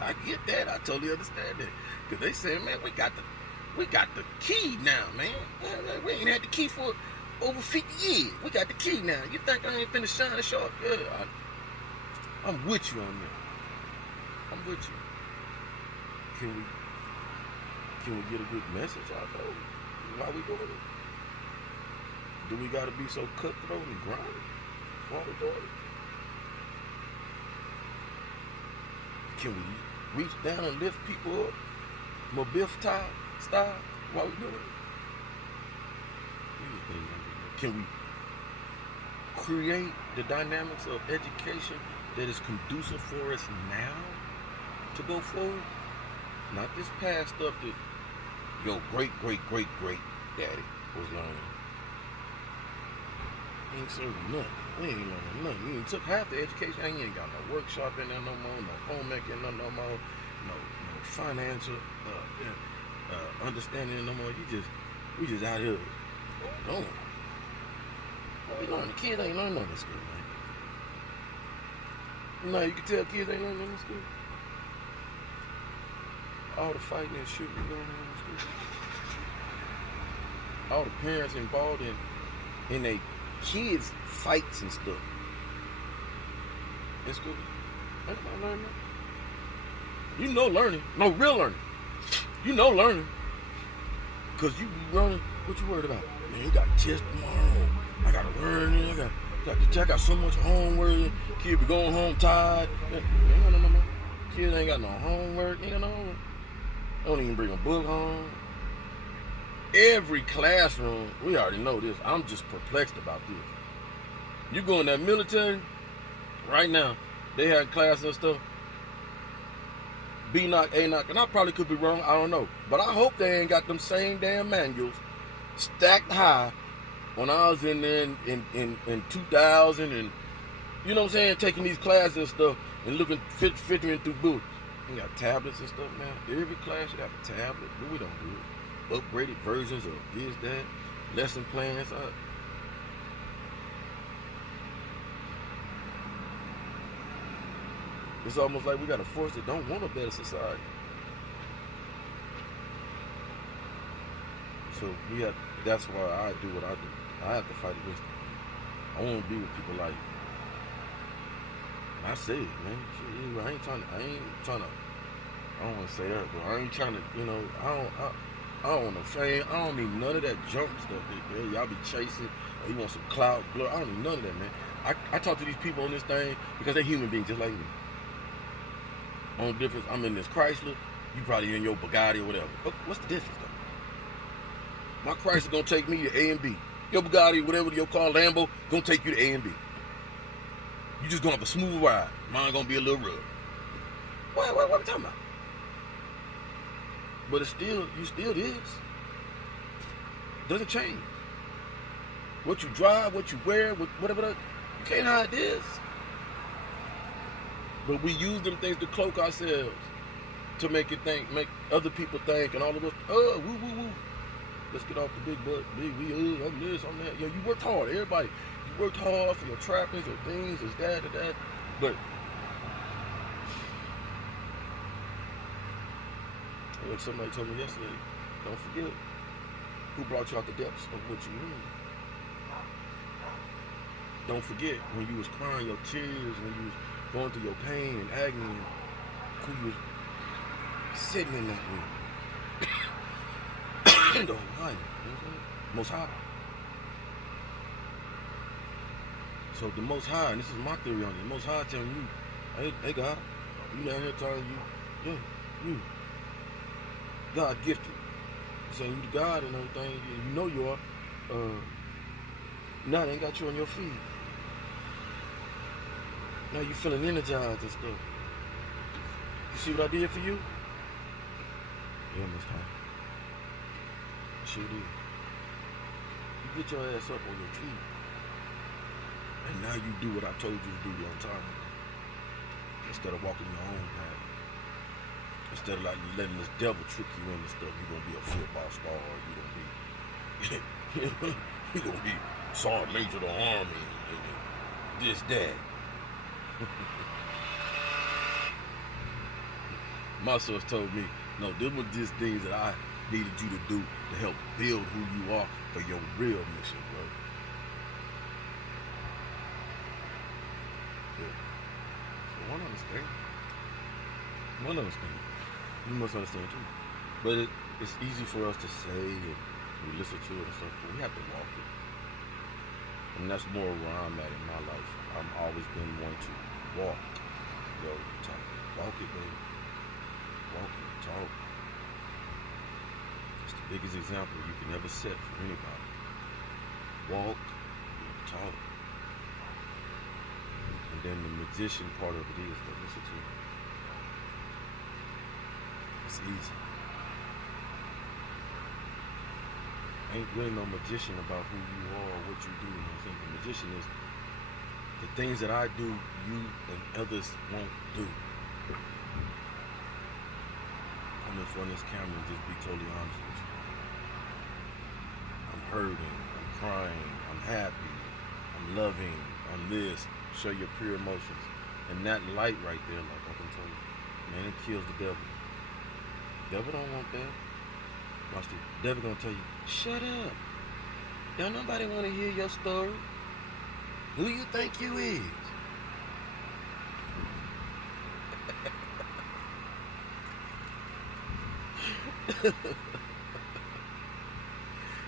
I get that. I totally understand that. Because they said, man, we got the key now, man. We ain't had the key for over 50 years. We got the key now. You think I ain't finna shine sharp? Yeah, I'm with you on that. I'm with you. Can we get a good message out though? Why we doing it? Do we gotta be so cutthroat and grimy while we doing it? Can we reach down and lift people up, Mabiff style, while we doing it? Can we create the dynamics of education that is conducive for us now to go forward? Not this past stuff that your great daddy was learning. He ain't serving nothing. We ain't learning nothing. You ain't took half the education. You ain't got no workshop in there no more, no home ec in there no more, no financial understanding no more. We just out here going. What we learning? Kids ain't learning nothing in school, man. You can tell kids ain't learning nothing in school. All the fighting and shooting going on in school. All the parents involved in their kids' fights and stuff. In school. Ain't nobody learning that. You know learning. No real learning. You know learning. Because you be running. What you worried about? Man, you got a test tomorrow. I got to learn. I got so much homework. Kids be going home tired. No. Kids ain't got no homework. Ain't got no homework. Don't even bring a book home. Every classroom, we already know this. I'm just perplexed about this. You go in that military, right now, they have classes and stuff. B knock, A knock, and I probably could be wrong, I don't know. But I hope they ain't got them same damn manuals stacked high when I was in there in 2000 and, you know what I'm saying, taking these classes and stuff and looking, filtering through books. You got tablets and stuff now. Every class should have a tablet, but we don't do it. Upgraded versions of this, that, lesson plans. It's almost like we got a force that don't want a better society. So that's why I do what I do. I have to fight against it. I want to be with people like, I say it, man. I ain't trying to, I don't want to say that, but I ain't trying to, I don't want no fame. I don't need none of that junk stuff that y'all be chasing. Or you want some clout, glory. I don't need none of that, man. I talk to these people on this thing because they're human beings just like me. Only difference, I'm in this Chrysler, you probably in your Bugatti or whatever. What's the difference, though? My Chrysler gonna take me to A and B. Your Bugatti, whatever your car, Lambo, gonna take you to A and B. You just gonna have a smooth ride. Mine gonna be a little rough. What are we talking about? But you still this. Doesn't change. What you drive, what you wear, whatever that, you can't hide this. But we use them things to cloak ourselves, to make other people think, and all of us, woo. Let's get off the big butt. Big, I'm this, I'm that. Yeah, you worked hard. Everybody, you worked hard for your trappings, your things, this, that, that. But like somebody told me yesterday, don't forget who brought you out the depths of what you need. Don't forget when you was crying your tears, when you was going through your pain and agony, who you was sitting in that room. The Almighty, Most High. So the Most High, and this is my theory on it, the Most High telling you, hey God, you down here telling you, yeah, you, God gifted. Saying you the God and everything, you know you are. Now they ain't got you on your feet. Now you feeling energized and stuff. You see what I did for you? Yeah, Most High. I sure did. You get your ass up on your feet. And now you do what I told you to do the whole time. Instead of walking your own path. Instead of like letting this devil trick you into stuff, you're gonna be a football star, or you're gonna be Sergeant Major of the Army, and this, that. My source told me, no, this was just things that I needed you to do to help build who you are for your real mission, bro. Yeah. So one understand. One understand. You must understand too. But it's easy for us to say and we listen to it and stuff, but we have to walk it. And that's more where I'm at in my life. I've always been one to walk. Yo, talk. Walk it, baby. Walk it, talk. It's the biggest example you can ever set for anybody. Walk, talk. And then the magician part of it is to listen to it. It's easy. Ain't really no magician about who you are or what you do. You know what I'm saying? The magician is the things that I do, you and others won't do. Come in front of this camera and just be totally honest with you. I'm hurting, I'm crying, I'm happy, I'm loving, I'm this. Show your pure emotions. And that light right there, like I've been telling you, man, it kills the devil. The devil don't want that. Watch this. The devil gonna tell you, shut up. Don't nobody want to hear your story. Who you think you is?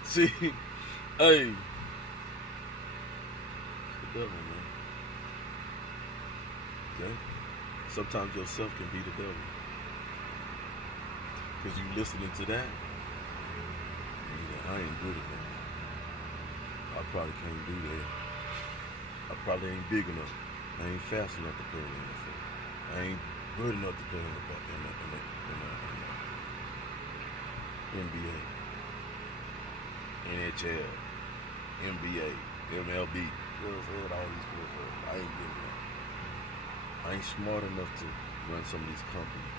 See, hey, the devil, man. Okay? Sometimes yourself can be the devil. Because you listening to that, I ain't good at that. I probably can't do that. I probably ain't big enough. I ain't fast enough to play in the NFL. I ain't good enough to play in the NBA, NHL, NBA, MLB. You know what I'm saying? All these sports. I ain't good enough. I ain't smart enough to run some of these companies.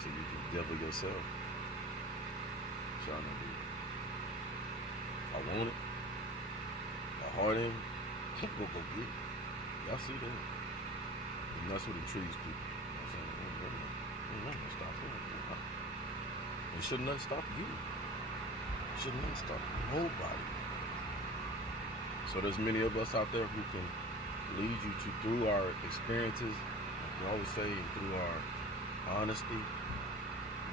So you can devil yourself. Y'all know do. If I want it, my heart in, go get it. Y'all see that? And that's what intrigues people. I'm saying, nothing stop him. And shouldn't nothing stop you. Shouldn't nothing stop nobody. So there's many of us out there who can lead you to, through our experiences, like we always say, through our honesty,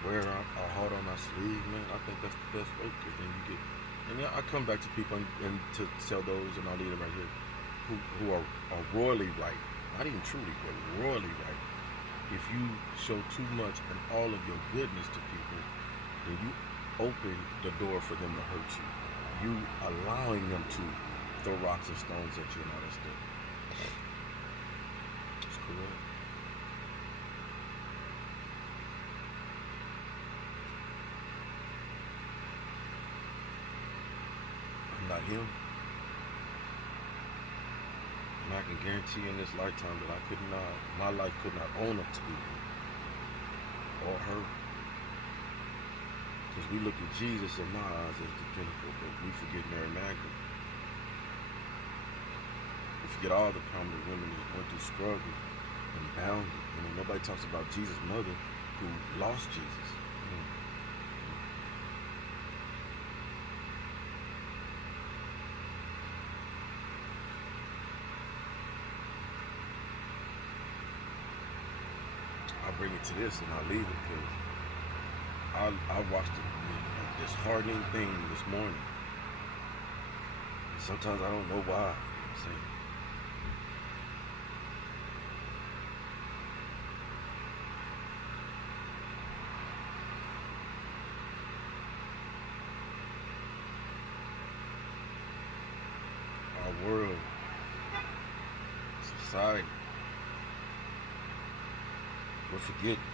wear our heart on our sleeve, man. I think that's the best way, because then you get, and then I come back to people and to tell those, and I'll leave them right here, who are royally right, not even truly, but royally right. If you show too much and all of your goodness to people, then you open the door for them to hurt you. You allowing them to throw rocks and stones at you and all that stuff. That's correct. I'm not him. And I can guarantee in this lifetime that my life could not own up to be him. or her. Because we look at Jesus in my eyes as the pinnacle, but we forget Mary Magdalene. We forget all the prominent women that went through struggle and bounded. You know, nobody talks about Jesus' mother who lost Jesus. I'll bring it to this and I'll leave it because I watched this hardening thing this morning. And sometimes I don't know why. You know what I'm saying? Our world, society, we're forgetting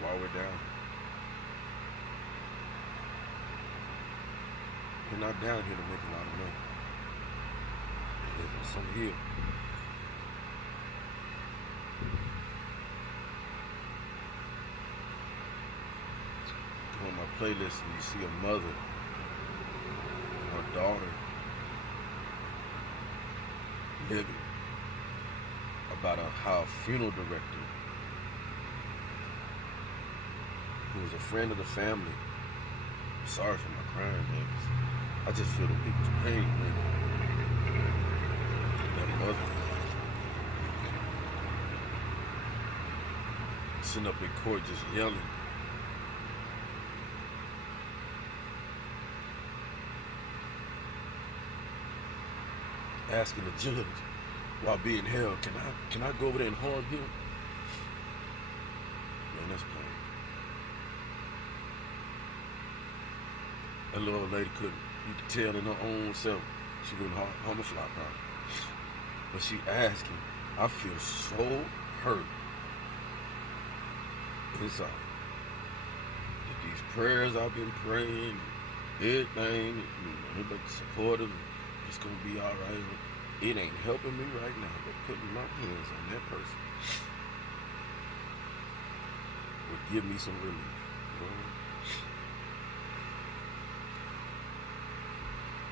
while we're down. We're not down here to make a lot of money. We live on some hill. Go on my playlist and you see a mother and her daughter living about how a funeral director who was a friend of the family. I'm sorry for my crying, man. I just feel the people's pain, man. That mother sitting up in court just yelling. Asking the judge while being held, can I go over there and harm him? Man, that's pain. That little old lady couldn't, you could tell in her own self, she wouldn't harm a fly probably. But she asked him, I feel so hurt inside that these prayers I've been praying, everything, everybody supportive, it's gonna be all right. It ain't helping me right now, but putting my hands on that person would give me some relief.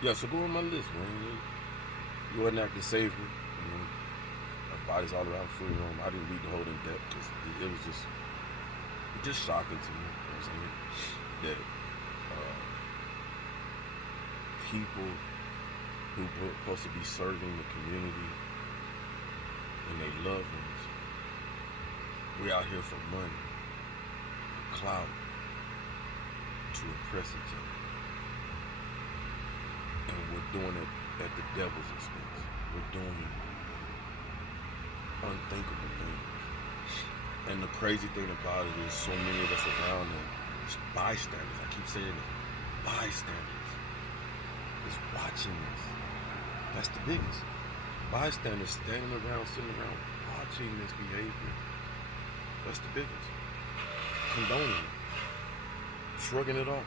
Yeah, so go on my list, man. You wasn't acting savory. You know, our bodies all around food room. I didn't read the whole in depth because it was just shocking to me. You know what I'm saying? That people who were supposed to be serving the community and their loved ones, we're out here for money and clout to impress each other. And we're doing it at the devil's expense. We're doing unthinkable things. And the crazy thing about it is so many of us around them, bystanders, I keep saying it, bystanders is watching this. That's the biggest. Bystanders standing around, sitting around, watching this behavior. That's the biggest. Condoning it. Shrugging it off.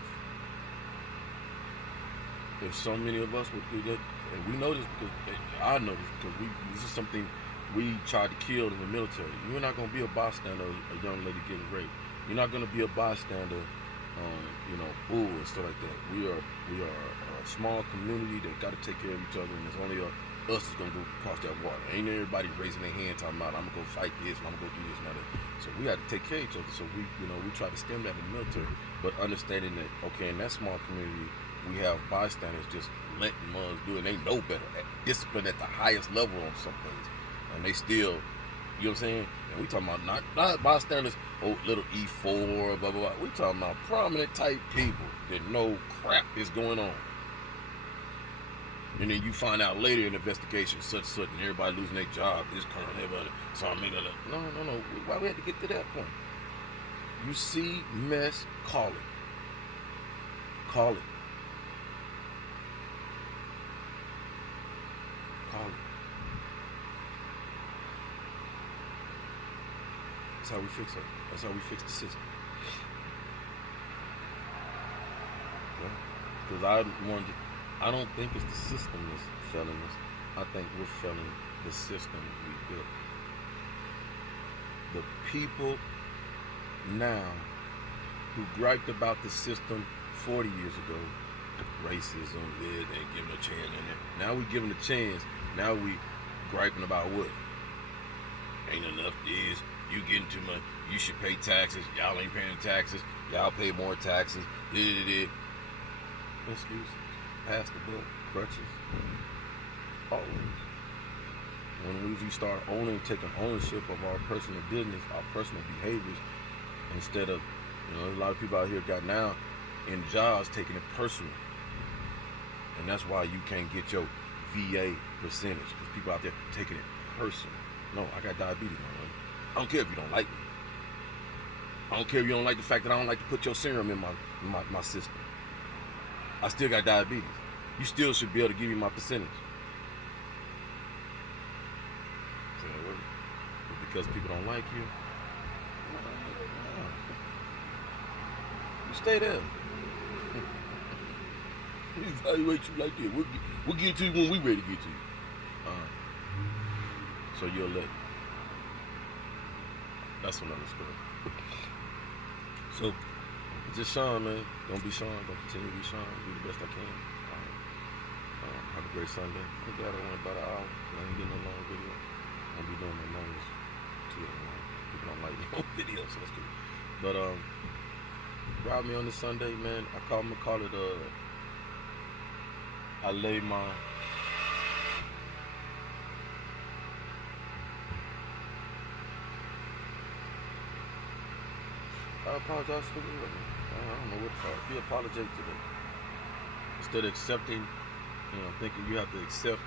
If so many of us would do that, and we know this because I know this because this is something we tried to kill in the military. You're not going to be a bystander, a young lady getting raped. You're not going to be a bystander, bull and stuff like that. We are a small community that got to take care of each other, and it's only us that's going to go across that water. Ain't everybody raising their hand talking about I'm going to go fight this, and I'm going to go do this and that. So we had to take care of each other. So we try to stem that in the military, but understanding that okay, in that small community, we have bystanders just letting mugs do it. They know better. Discipline at the highest level on some things. And they still, you know what I'm saying? And we talking about not bystanders, little E4, blah, blah, blah. We talking about prominent type people that know crap is going on. And then you find out later in the investigation, such, and everybody losing their job, this colonel, everybody. So I mean, no. Why we had to get to that point? You see mess, call it. Call it. That's how we fix it. That's how we fix the system. Because I don't think it's the system that's failing us. I think we're failing the system we built. The people now who griped about the system 40 years ago, racism, they ain't giving a chance in there. Now we giving a chance. Now we griping about what? Ain't enough this. You getting too much. You should pay taxes. Y'all ain't paying taxes. Y'all pay more taxes. Excuses. Pass the buck. Crutches. Always. When we start taking ownership of our personal business, our personal behaviors, instead of, a lot of people out here got now in jobs taking it personal. And that's why you can't get your VA percentage, because people out there taking it personal. No, I got diabetes, man. I don't care if you don't like me. I don't care if you don't like the fact that I don't like to put your serum in my system. I still got diabetes. You still should be able to give me my percentage. But because people don't like you, you stay there. We evaluate you like this. We'll get to you when we ready to get to you. So you'll let. That's another story. So, just Sean, man. Don't be Sean. Don't continue to be Sean. Do the best I can. Have a great Sunday. I'm glad I went about an hour. I ain't getting no long video. I'll be doing my longest 2 hours long. People don't like long videos, so that's good. But rob me on this Sunday, man. I'm gonna call it I laid my I apologize for the I don't know what to call it. Be apologetic today. Instead of accepting, thinking you have to accept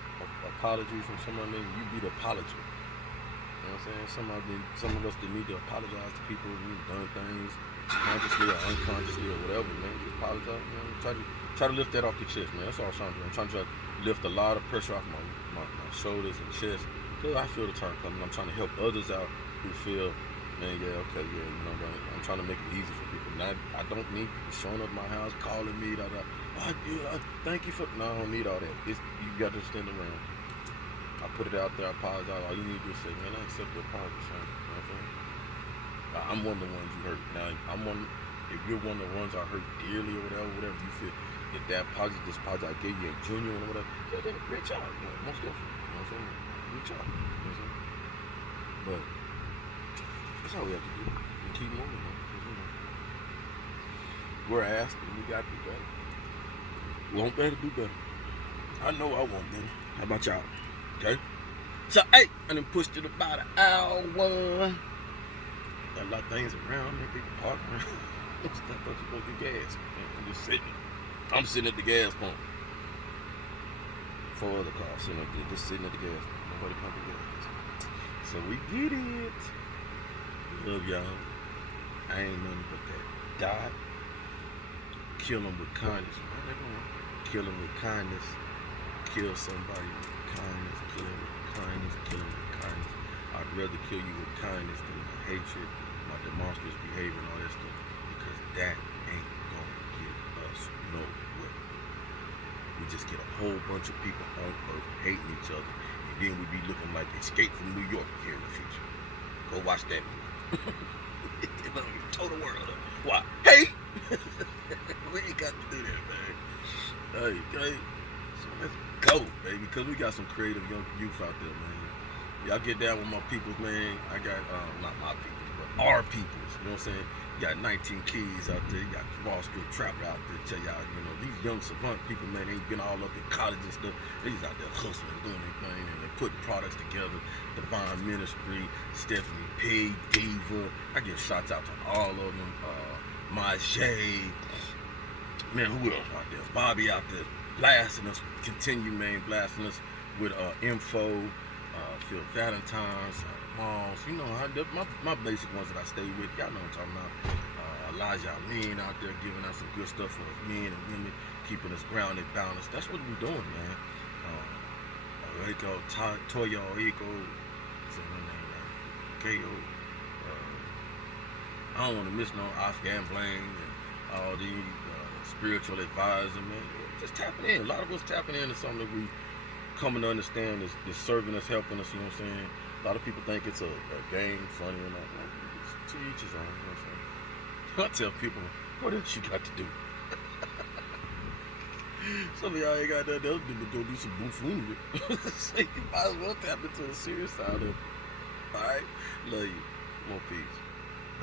apology from someone, maybe you be the apology. You know what I'm saying? Some of us that need to apologize to people who've done things consciously or unconsciously or whatever, man. Just apologize, man. Try to lift that off your chest, man. That's all I'm trying to do. I'm trying to lift a lot of pressure off my shoulders and chest. Because I feel the time coming. I'm trying to help others out who feel, man, I'm trying to make it easy for people. Now, I don't need people showing up at my house, calling me, thank you for. No, I don't need all that. You got to stand around. I put it out there, I apologize. All you need to do is say, man, I accept your apology, son. You know what I'm saying? I'm one of the ones you hurt. Now, if you're one of the ones I hurt dearly or whatever you feel, if that apology, this apology I gave you a genuine or whatever, then reach out. Most definitely. You know what I'm saying? Reach out. You know what I'm saying? But that's all we have to do. And keep moving, man. We're asked and we got to do better. Want better, do better. I know I want better. How about y'all? Okay? So, hey, I done pushed it about an hour. Got a lot of things around me. People parking around. I thought you were going to get gas. I'm just sitting. I'm sitting at the gas pump. 4 other cars sitting up there, just sitting at the gas pump. Nobody pumping gas. So we did it. Love y'all. I ain't nothing but that dot. Kill them with kindness. Kill them with kindness. Kill somebody with kindness. Kill them with kindness. Kill them with kindness. I'd rather kill you with kindness than my hatred, my demonstrous behavior and all that stuff. Because that ain't gonna get us nowhere. We just get a whole bunch of people on earth hating each other. And then we be looking like Escape from New York here in the future. Go watch that movie. Total world up. Why? Hey! We ain't got to do that, man. Hey, so let's go, baby, because we got some creative young youth out there, man. Y'all get down with my peoples, man. I got, not my peoples, but our peoples, you know what I'm saying? You got 19 keys out there. You got Wall Street Trapper out there. Tell y'all, these young savant people, man, they ain't been all up in college and stuff. They just out there hustling, doing their thing, and they're putting products together. Divine Ministry, Stephanie P, Diva. I give shots out to all of them. Majay. Man, who else out there? Bobby out there blasting us. Continue, man, blasting us with info. Phil Valentine's, Moms. My basic ones that I stay with. Y'all know what I'm talking about. Elijah Amin out there giving us some good stuff for us men and women, keeping us grounded, balanced. That's what we're doing, man. Toya Oiko, say her name right? G.O.D. I don't want to miss no Afghan Bling and all these spiritual advisors, man. Just tapping in. A lot of us tapping into something that we coming to understand is serving us, helping us, you know what I'm saying? A lot of people think it's a game, funny or not. It's to each his own, you know what I'm saying? I tell people, what else you got to do? Some of y'all ain't got nothing else to do but go do some buffoonery. So you might as well tap into the serious side of it. Alright? Love you. More peace.